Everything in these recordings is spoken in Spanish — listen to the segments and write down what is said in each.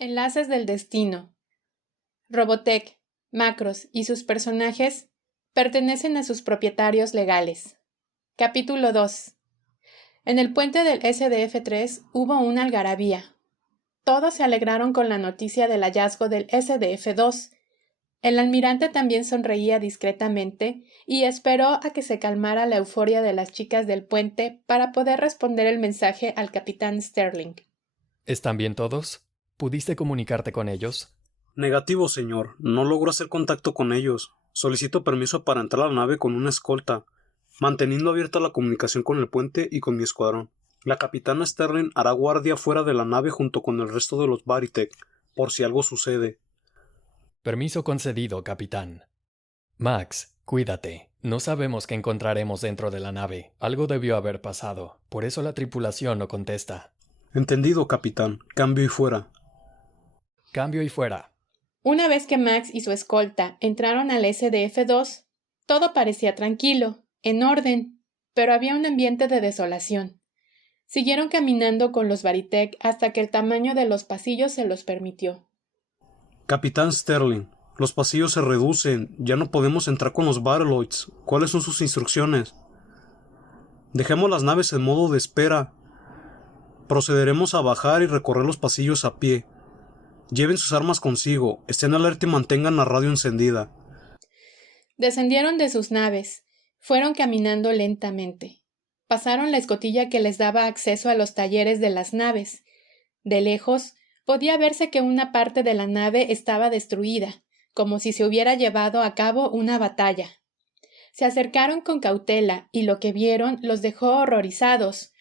Enlaces del destino. Robotech, Macros y sus personajes pertenecen a sus propietarios legales. Capítulo 2. En el puente del SDF-3 hubo una algarabía. Todos se alegraron con la noticia del hallazgo del SDF-2. El almirante también sonreía discretamente y esperó a que se calmara la euforia de las chicas del puente para poder responder el mensaje al capitán Sterling. ¿Están bien todos? ¿Pudiste comunicarte con ellos? Negativo, señor. No logro hacer contacto con ellos. Solicito permiso para entrar a la nave con una escolta, manteniendo abierta la comunicación con el puente y con mi escuadrón. La capitana Sterling hará guardia fuera de la nave junto con el resto de los Baritech, por si algo sucede. Permiso concedido, capitán. Max, cuídate. No sabemos qué encontraremos dentro de la nave. Algo debió haber pasado. Por eso la tripulación no contesta. Entendido, capitán. Cambio y fuera. Cambio y fuera. Una vez que Max y su escolta entraron al SDF-2, todo parecía tranquilo, en orden, pero había un ambiente de desolación. Siguieron caminando con los Baritech hasta que el tamaño de los pasillos se los permitió. Capitán Sterling, los pasillos se reducen. Ya no podemos entrar con los Battloids. ¿Cuáles son sus instrucciones? Dejemos las naves en modo de espera. Procederemos a bajar y recorrer los pasillos a pie. Lleven sus armas consigo, estén alerta y mantengan la radio encendida. Descendieron de sus naves, fueron caminando lentamente. Pasaron la escotilla que les daba acceso a los talleres de las naves. De lejos, podía verse que una parte de la nave estaba destruida, como si se hubiera llevado a cabo una batalla. Se acercaron con cautela y lo que vieron los dejó horrorizados.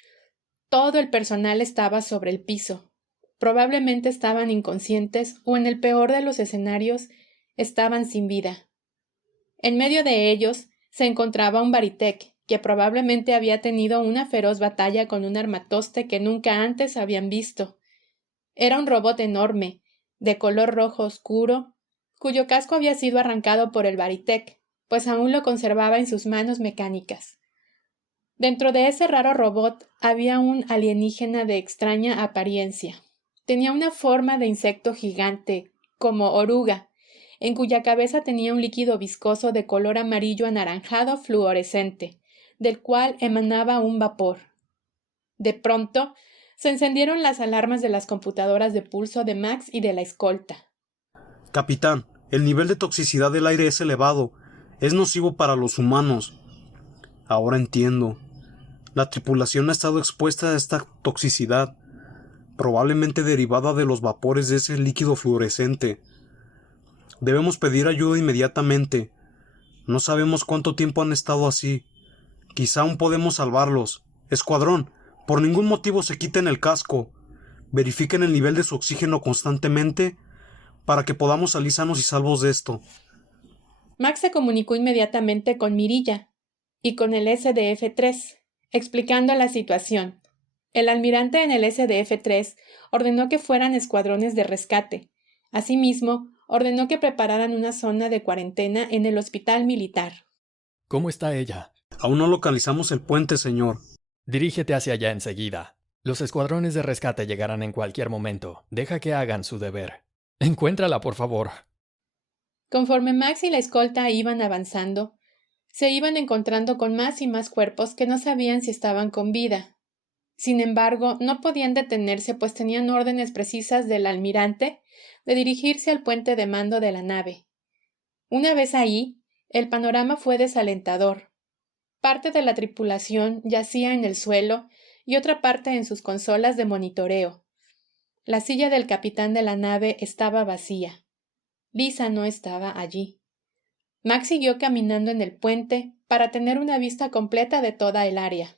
Todo el personal estaba sobre el piso. Probablemente estaban inconscientes o, en el peor de los escenarios, estaban sin vida. En medio de ellos se encontraba un Baritech, que probablemente había tenido una feroz batalla con un armatoste que nunca antes habían visto. Era un robot enorme, de color rojo oscuro, cuyo casco había sido arrancado por el Baritech, pues aún lo conservaba en sus manos mecánicas. Dentro de ese raro robot había un alienígena de extraña apariencia. Tenía una forma de insecto gigante, como oruga, en cuya cabeza tenía un líquido viscoso de color amarillo anaranjado fluorescente, del cual emanaba un vapor. De pronto, se encendieron las alarmas de las computadoras de pulso de Max y de la escolta. Capitán, el nivel de toxicidad del aire es elevado. Es nocivo para los humanos. Ahora entiendo. La tripulación ha estado expuesta a esta toxicidad, probablemente derivada de los vapores de ese líquido fluorescente. Debemos pedir ayuda inmediatamente. No sabemos cuánto tiempo han estado así. Quizá aún podemos salvarlos. Escuadrón, por ningún motivo se quiten el casco. Verifiquen el nivel de su oxígeno constantemente para que podamos salir sanos y salvos de esto. Max se comunicó inmediatamente con Mirilla y con el SDF-3, explicando la situación. El almirante en el SDF-3 ordenó que fueran escuadrones de rescate. Asimismo, ordenó que prepararan una zona de cuarentena en el hospital militar. ¿Cómo está ella? Aún no localizamos el puente, señor. Dirígete hacia allá enseguida. Los escuadrones de rescate llegarán en cualquier momento. Deja que hagan su deber. Encuéntrala, por favor. Conforme Max y la escolta iban avanzando, se iban encontrando con más y más cuerpos que no sabían si estaban con vida. Sin embargo, no podían detenerse, pues tenían órdenes precisas del almirante de dirigirse al puente de mando de la nave. Una vez ahí, el panorama fue desalentador. Parte de la tripulación yacía en el suelo y otra parte en sus consolas de monitoreo. La silla del capitán de la nave estaba vacía. Lisa no estaba allí. Max siguió caminando en el puente para tener una vista completa de toda el área.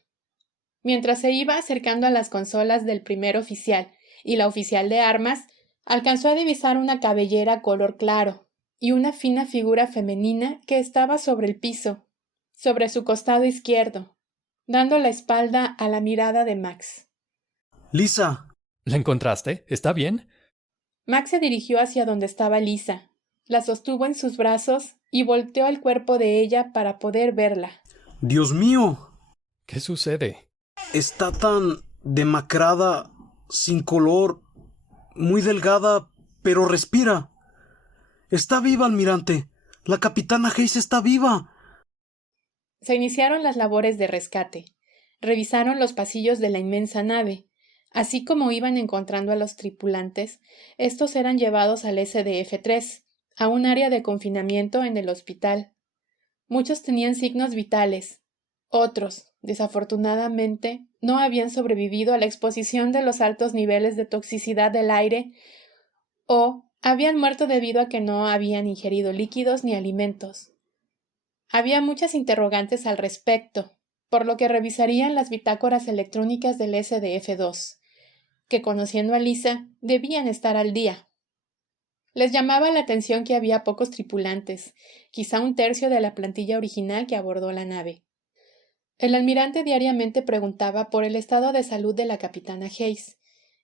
Mientras se iba acercando a las consolas del primer oficial y la oficial de armas, alcanzó a divisar una cabellera color claro y una fina figura femenina que estaba sobre el piso, sobre su costado izquierdo, dando la espalda a la mirada de Max. ¡Lisa! ¿La encontraste? ¿Está bien? Max se dirigió hacia donde estaba Lisa, la sostuvo en sus brazos y volteó el cuerpo de ella para poder verla. ¡Dios mío! ¿Qué sucede? Está tan demacrada, sin color, muy delgada. Pero respira. Está viva, almirante. La capitana Hayes está viva. Se iniciaron las labores de rescate. Revisaron los pasillos de la inmensa nave. Así como iban encontrando a los tripulantes, estos eran llevados al SDF-3, a un área de confinamiento en el hospital. Muchos tenían signos vitales. Otros, desafortunadamente, no habían sobrevivido a la exposición de los altos niveles de toxicidad del aire o habían muerto debido a que no habían ingerido líquidos ni alimentos. Había muchas interrogantes al respecto, por lo que revisarían las bitácoras electrónicas del SDF-2, que, conociendo a Lisa, debían estar al día. Les llamaba la atención que había pocos tripulantes, quizá un tercio de la plantilla original que abordó la nave. El almirante diariamente preguntaba por el estado de salud de la capitana Hayes,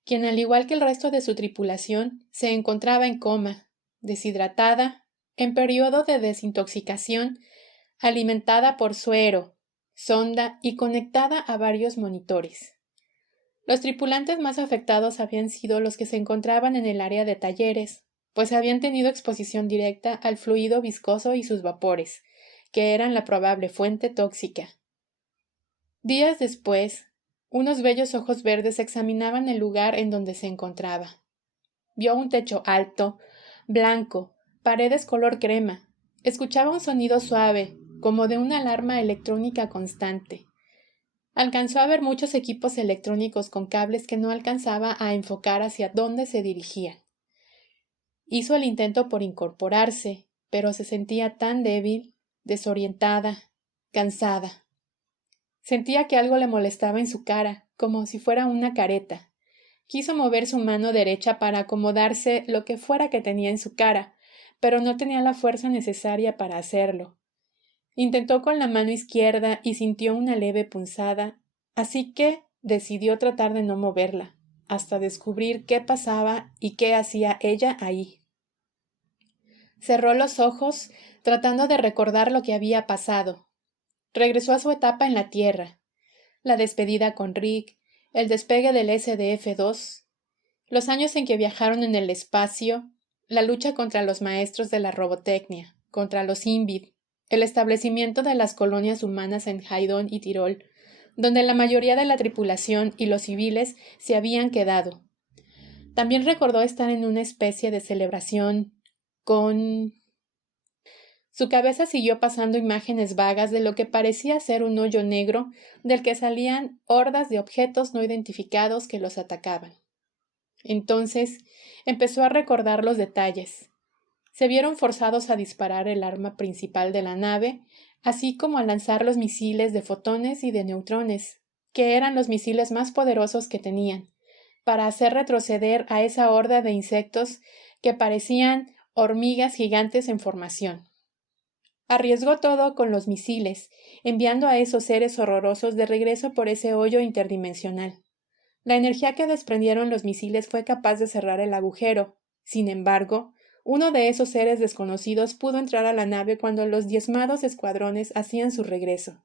quien, al igual que el resto de su tripulación, se encontraba en coma, deshidratada, en periodo de desintoxicación, alimentada por suero, sonda y conectada a varios monitores. Los tripulantes más afectados habían sido los que se encontraban en el área de talleres, pues habían tenido exposición directa al fluido viscoso y sus vapores, que eran la probable fuente tóxica. Días después, unos bellos ojos verdes examinaban el lugar en donde se encontraba. Vio un techo alto, blanco, paredes color crema. Escuchaba un sonido suave, como de una alarma electrónica constante. Alcanzó a ver muchos equipos electrónicos con cables que no alcanzaba a enfocar hacia dónde se dirigían. Hizo el intento por incorporarse, pero se sentía tan débil, desorientada, cansada. Sentía que algo le molestaba en su cara, como si fuera una careta. Quiso mover su mano derecha para acomodarse lo que fuera que tenía en su cara, pero no tenía la fuerza necesaria para hacerlo. Intentó con la mano izquierda y sintió una leve punzada, así que decidió tratar de no moverla, hasta descubrir qué pasaba y qué hacía ella ahí. Cerró los ojos, tratando de recordar lo que había pasado. Regresó a su etapa en la Tierra, la despedida con Rick, el despegue del SDF-2, los años en que viajaron en el espacio, la lucha contra los maestros de la robotecnia, contra los Invid, el establecimiento de las colonias humanas en Haidon y Tirol, donde la mayoría de la tripulación y los civiles se habían quedado. También recordó estar en una especie de celebración con... Su cabeza siguió pasando imágenes vagas de lo que parecía ser un hoyo negro del que salían hordas de objetos no identificados que los atacaban. Entonces empezó a recordar los detalles. Se vieron forzados a disparar el arma principal de la nave, así como a lanzar los misiles de fotones y de neutrones, que eran los misiles más poderosos que tenían, para hacer retroceder a esa horda de insectos que parecían hormigas gigantes en formación. Arriesgó todo con los misiles, enviando a esos seres horrorosos de regreso por ese hoyo interdimensional. La energía que desprendieron los misiles fue capaz de cerrar el agujero. Sin embargo, uno de esos seres desconocidos pudo entrar a la nave cuando los diezmados escuadrones hacían su regreso.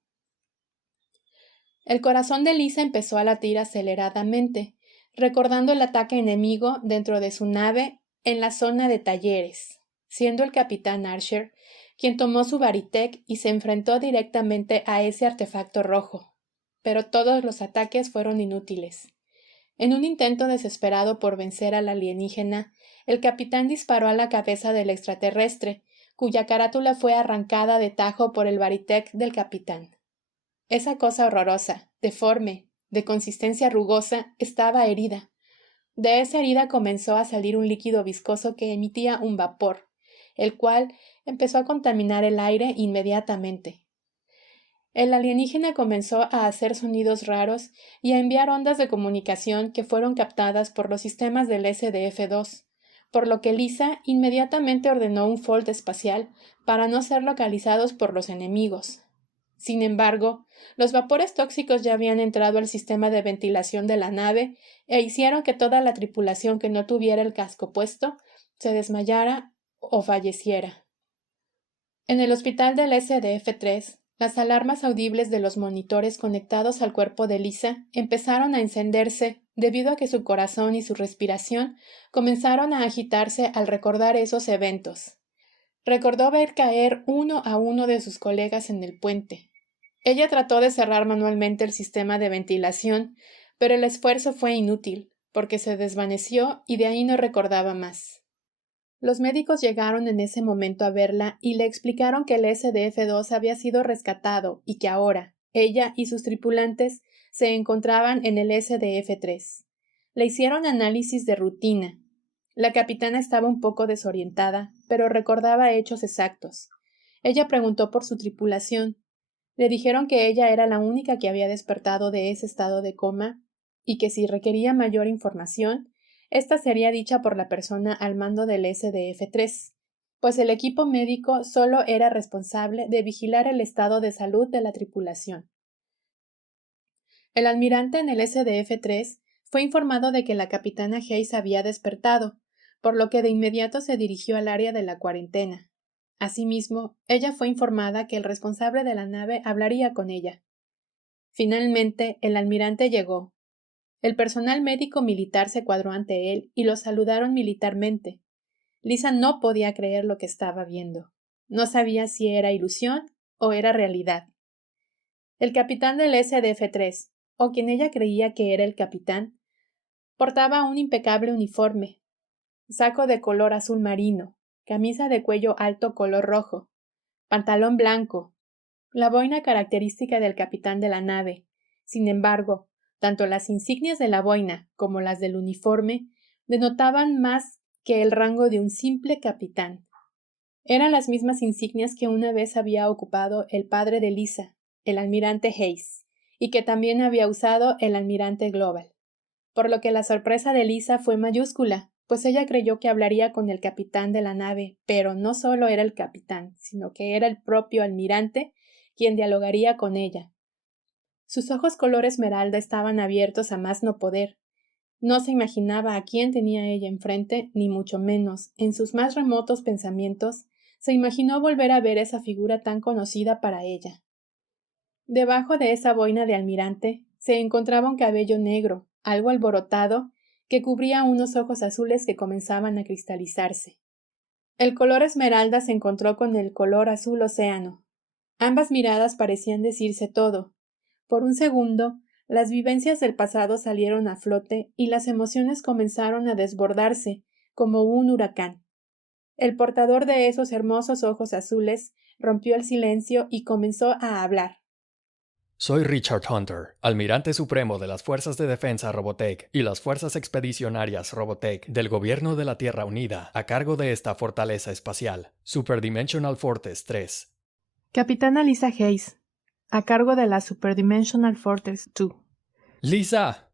El corazón de Lisa empezó a latir aceleradamente, recordando el ataque enemigo dentro de su nave en la zona de talleres, siendo el capitán Archer quien tomó su Varitech y se enfrentó directamente a ese artefacto rojo. Pero todos los ataques fueron inútiles. En un intento desesperado por vencer al alienígena, el capitán disparó a la cabeza del extraterrestre, cuya carátula fue arrancada de tajo por el Varitech del capitán. Esa cosa horrorosa, deforme, de consistencia rugosa, estaba herida. De esa herida comenzó a salir un líquido viscoso que emitía un vapor, el cual empezó a contaminar el aire inmediatamente. El alienígena comenzó a hacer sonidos raros y a enviar ondas de comunicación que fueron captadas por los sistemas del SDF-2, por lo que Lisa inmediatamente ordenó un fold espacial para no ser localizados por los enemigos. Sin embargo, los vapores tóxicos ya habían entrado al sistema de ventilación de la nave e hicieron que toda la tripulación que no tuviera el casco puesto se desmayara o falleciera. En el hospital del SDF-3, las alarmas audibles de los monitores conectados al cuerpo de Lisa empezaron a encenderse debido a que su corazón y su respiración comenzaron a agitarse al recordar esos eventos. Recordó ver caer uno a uno de sus colegas en el puente. Ella trató de cerrar manualmente el sistema de ventilación, pero el esfuerzo fue inútil, porque se desvaneció y de ahí no recordaba más. Los médicos llegaron en ese momento a verla y le explicaron que el SDF-2 había sido rescatado y que ahora, ella y sus tripulantes se encontraban en el SDF-3. Le hicieron análisis de rutina. La capitana estaba un poco desorientada, pero recordaba hechos exactos. Ella preguntó por su tripulación. Le dijeron que ella era la única que había despertado de ese estado de coma y que si requería mayor información, esta sería dicha por la persona al mando del SDF-3, pues el equipo médico solo era responsable de vigilar el estado de salud de la tripulación. El almirante en el SDF-3 fue informado de que la capitana Hayes había despertado, por lo que de inmediato se dirigió al área de la cuarentena. Asimismo, ella fue informada que el responsable de la nave hablaría con ella. Finalmente, el almirante llegó. El personal médico militar se cuadró ante él y lo saludaron militarmente. Lisa no podía creer lo que estaba viendo. No sabía si era ilusión o era realidad. El capitán del SDF-3, o quien ella creía que era el capitán, portaba un impecable uniforme, saco de color azul marino, camisa de cuello alto color rojo, pantalón blanco, la boina característica del capitán de la nave. Sin embargo, tanto las insignias de la boina como las del uniforme denotaban más que el rango de un simple capitán. Eran las mismas insignias que una vez había ocupado el padre de Lisa, el almirante Hayes, y que también había usado el almirante Global. Por lo que la sorpresa de Lisa fue mayúscula, pues ella creyó que hablaría con el capitán de la nave, pero no solo era el capitán, sino que era el propio almirante quien dialogaría con ella. Sus ojos color esmeralda estaban abiertos a más no poder. No se imaginaba a quién tenía ella enfrente, ni mucho menos, en sus más remotos pensamientos, se imaginó volver a ver esa figura tan conocida para ella. Debajo de esa boina de almirante se encontraba un cabello negro, algo alborotado, que cubría unos ojos azules que comenzaban a cristalizarse. El color esmeralda se encontró con el color azul océano. Ambas miradas parecían decirse todo. Por un segundo, las vivencias del pasado salieron a flote y las emociones comenzaron a desbordarse como un huracán. El portador de esos hermosos ojos azules rompió el silencio y comenzó a hablar. Soy Richard Hunter, almirante supremo de las Fuerzas de Defensa Robotech y las Fuerzas Expedicionarias Robotech del Gobierno de la Tierra Unida, a cargo de esta fortaleza espacial, Superdimensional Fortress 3. Capitana Lisa Hayes, a cargo de la Superdimensional Fortress 2. ¡Lisa!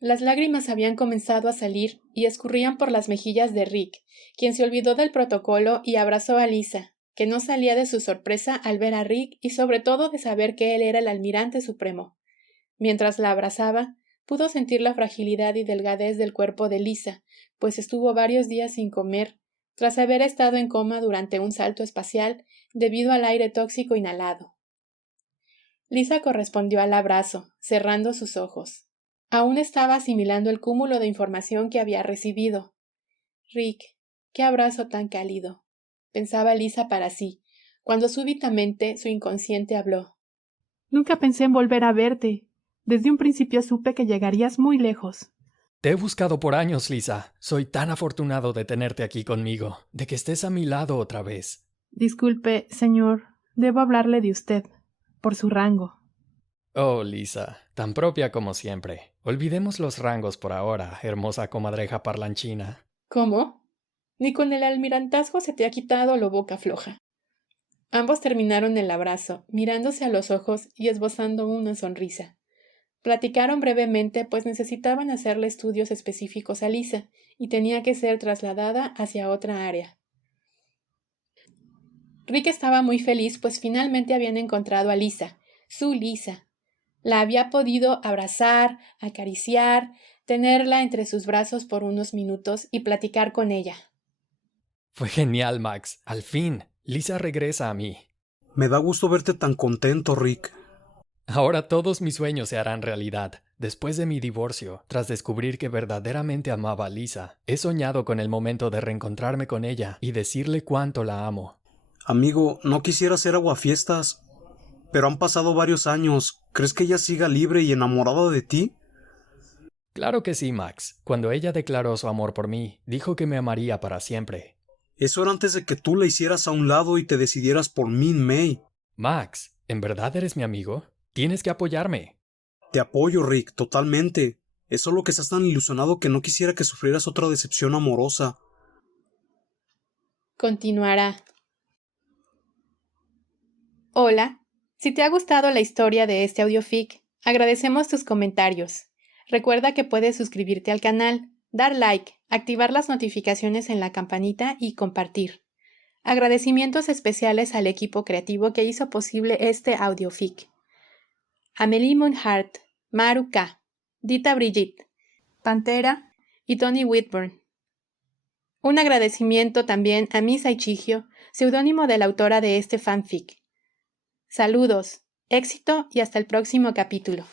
Las lágrimas habían comenzado a salir y escurrían por las mejillas de Rick, quien se olvidó del protocolo y abrazó a Lisa, que no salía de su sorpresa al ver a Rick y sobre todo de saber que él era el almirante supremo. Mientras la abrazaba, pudo sentir la fragilidad y delgadez del cuerpo de Lisa, pues estuvo varios días sin comer, tras haber estado en coma durante un salto espacial debido al aire tóxico inhalado. Lisa correspondió al abrazo, cerrando sus ojos. Aún estaba asimilando el cúmulo de información que había recibido. Rick, qué abrazo tan cálido, pensaba Lisa para sí, cuando súbitamente su inconsciente habló. Nunca pensé en volver a verte. Desde un principio supe que llegarías muy lejos. Te he buscado por años, Lisa. Soy tan afortunado de tenerte aquí conmigo, de que estés a mi lado otra vez. Disculpe, señor, debo hablarle de usted, por su rango. Oh, Lisa, tan propia como siempre. Olvidemos los rangos por ahora, hermosa comadreja parlanchina. ¿Cómo? Ni con el almirantazgo se te ha quitado lo boca floja. Ambos terminaron el abrazo, mirándose a los ojos y esbozando una sonrisa. Platicaron brevemente, pues necesitaban hacerle estudios específicos a Lisa, y tenía que ser trasladada hacia otra área. Rick estaba muy feliz, pues finalmente habían encontrado a Lisa, su Lisa. La había podido abrazar, acariciar, tenerla entre sus brazos por unos minutos y platicar con ella. Fue genial, Max. Al fin, Lisa regresa a mí. Me da gusto verte tan contento, Rick. Ahora todos mis sueños se harán realidad. Después de mi divorcio, tras descubrir que verdaderamente amaba a Lisa, he soñado con el momento de reencontrarme con ella y decirle cuánto la amo. Amigo, no quisiera hacer aguafiestas, pero han pasado varios años. ¿Crees que ella siga libre y enamorada de ti? Claro que sí, Max. Cuando ella declaró su amor por mí, dijo que me amaría para siempre. Eso era antes de que tú la hicieras a un lado y te decidieras por Min May. Max, ¿en verdad eres mi amigo? Tienes que apoyarme. Te apoyo, Rick, totalmente. Es solo que estás tan ilusionado que no quisiera que sufrieras otra decepción amorosa. Continuará. Hola, si te ha gustado la historia de este audiofic, agradecemos tus comentarios. Recuerda que puedes suscribirte al canal, dar like, activar las notificaciones en la campanita y compartir. Agradecimientos especiales al equipo creativo que hizo posible este audiofic. Amelie Munhart, Maru K., Dita Brigitte, Pantera y Tony Whitburn. Un agradecimiento también a Misa Ichigio, seudónimo de la autora de este fanfic. Saludos, éxito y hasta el próximo capítulo.